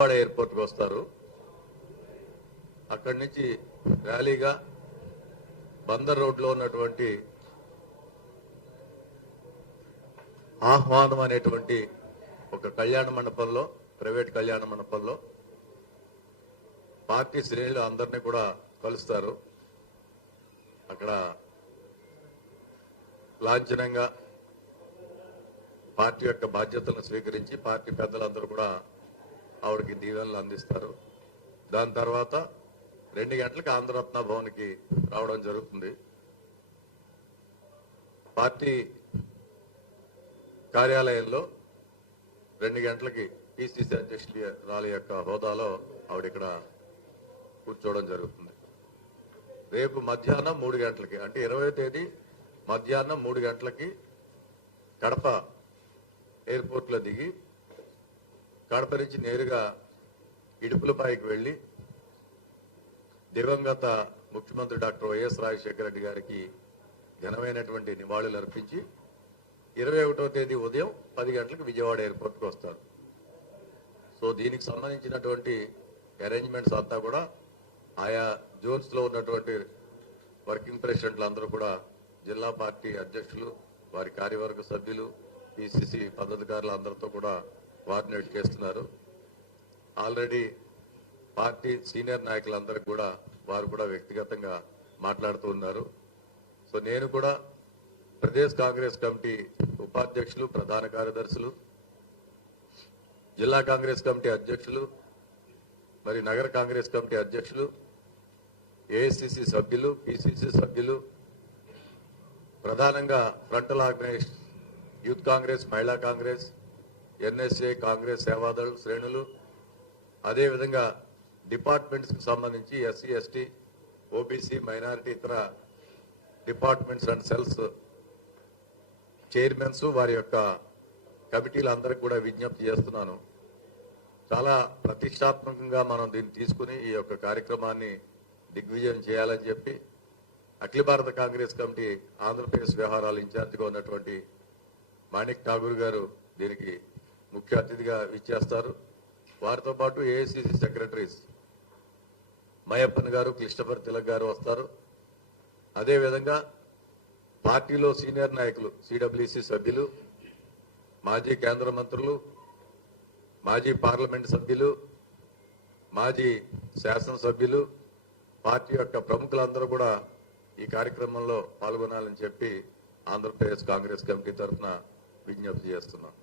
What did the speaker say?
విజయవాడ ఎయిర్పోర్ట్కి వస్తారు. అక్కడి నుంచి ర్యాలీగా బందర్ రోడ్లో ఉన్నటువంటి ఆహ్వానం అనేటువంటి ఒక కళ్యాణ మండపంలో ప్రైవేట్ కళ్యాణ మండపంలో పార్టీ శ్రేణులు అందరినీ కూడా కలుస్తారు. అక్కడ లాంఛనంగా పార్టీ యొక్క బాధ్యతలను స్వీకరించి పార్టీ పెద్దలందరూ కూడా ఆవిడకి దీవెనలు అందిస్తారు. దాని తర్వాత రెండు గంటలకు ఆంధ్రరత్న భవన్కి రావడం జరుగుతుంది. పార్టీ కార్యాలయంలో రెండు గంటలకి పిసిసి అధ్యక్షుడి రాలి యొక్క హోదాలో ఆవిడ ఇక్కడ కూర్చోవడం జరుగుతుంది. రేపు మధ్యాహ్నం మూడు గంటలకి అంటే ఇరవై తేదీ మధ్యాహ్నం మూడు గంటలకి కడప ఎయిర్పోర్ట్లో దిగి కడప నుంచి నేరుగా ఇడుపులపాయికి వెళ్ళి దివంగత ముఖ్యమంత్రి డాక్టర్ వైఎస్ రాజశేఖర రెడ్డి గారికి ఘనమైనటువంటి నివాళులు అర్పించి ఇరవై ఒకటో తేదీ ఉదయం పది గంటలకు విజయవాడ ఎయిర్పోర్ట్కి వస్తారు. సో దీనికి సంబంధించినటువంటి అరేంజ్మెంట్స్ అంతా కూడా ఆయా జోన్స్లో ఉన్నటువంటి వర్కింగ్ ప్రెసిడెంట్లు అందరూ కూడా జిల్లా పార్టీ అధ్యక్షులు వారి కార్యవర్గ సభ్యులు పిసిసి పద్ధతికారులు అందరితో కూడా కోఆర్డినేట్ చేస్తున్నారు. ఆల్రెడీ పార్టీ సీనియర్ నాయకులందరికీ కూడా వారు కూడా వ్యక్తిగతంగా మాట్లాడుతూ ఉన్నారు. సో నేను కూడా ప్రదేశ్ కాంగ్రెస్ కమిటీ ఉపాధ్యక్షులు ప్రధాన కార్యదర్శులు జిల్లా కాంగ్రెస్ కమిటీ అధ్యక్షులు మరి నగర కాంగ్రెస్ కమిటీ అధ్యక్షులు ఏఐసిసి సభ్యులు పిసిసి సభ్యులు ప్రధానంగా ఫ్రంటల్ ఆర్గనైజ్ యూత్ కాంగ్రెస్ మహిళా కాంగ్రెస్ ఎన్ఎస్ఏ కాంగ్రెస్ సేవాదళ శ్రేణులు అదేవిధంగా డిపార్ట్మెంట్స్కి సంబంధించి ఎస్సీ ఎస్టీ ఓబీసీ మైనారిటీ ఇతర డిపార్ట్మెంట్స్ అండ్ సెల్స్ చైర్మన్స్ వారి యొక్క కమిటీలందరికీ కూడా విజ్ఞప్తి చేస్తున్నాను. చాలా ప్రతిష్టాత్మకంగా మనం దీన్ని తీసుకుని ఈ యొక్క కార్యక్రమాన్ని దిగ్విజయం చేయాలని చెప్పి అఖిల భారత కాంగ్రెస్ కమిటీ ఆంధ్రప్రదేశ్ వ్యవహారాల ఇన్ఛార్జిగా ఉన్నటువంటి మాణిక్ ఠాగూర్ గారు దీనికి ముఖ్య అతిథిగా ఇచ్చేస్తారు వారితో పాటు ఏఐసిసి సెక్రటరీస్ మయప్పన్ గారు క్లిష్టపర్ తిలక్ గారు వస్తారు. అదేవిధంగా పార్టీలో సీనియర్ నాయకులు సిడబ్ల్యూసి సభ్యులు మాజీ కేంద్ర మంత్రులు మాజీ పార్లమెంట్ సభ్యులు మాజీ శాసనసభ్యులు పార్టీ యొక్క ప్రముఖులందరూ కూడా ఈ కార్యక్రమంలో పాల్గొనాలని చెప్పి ఆంధ్రప్రదేశ్ కాంగ్రెస్ కమిటీ తరఫున విజ్ఞప్తి చేస్తున్నాం.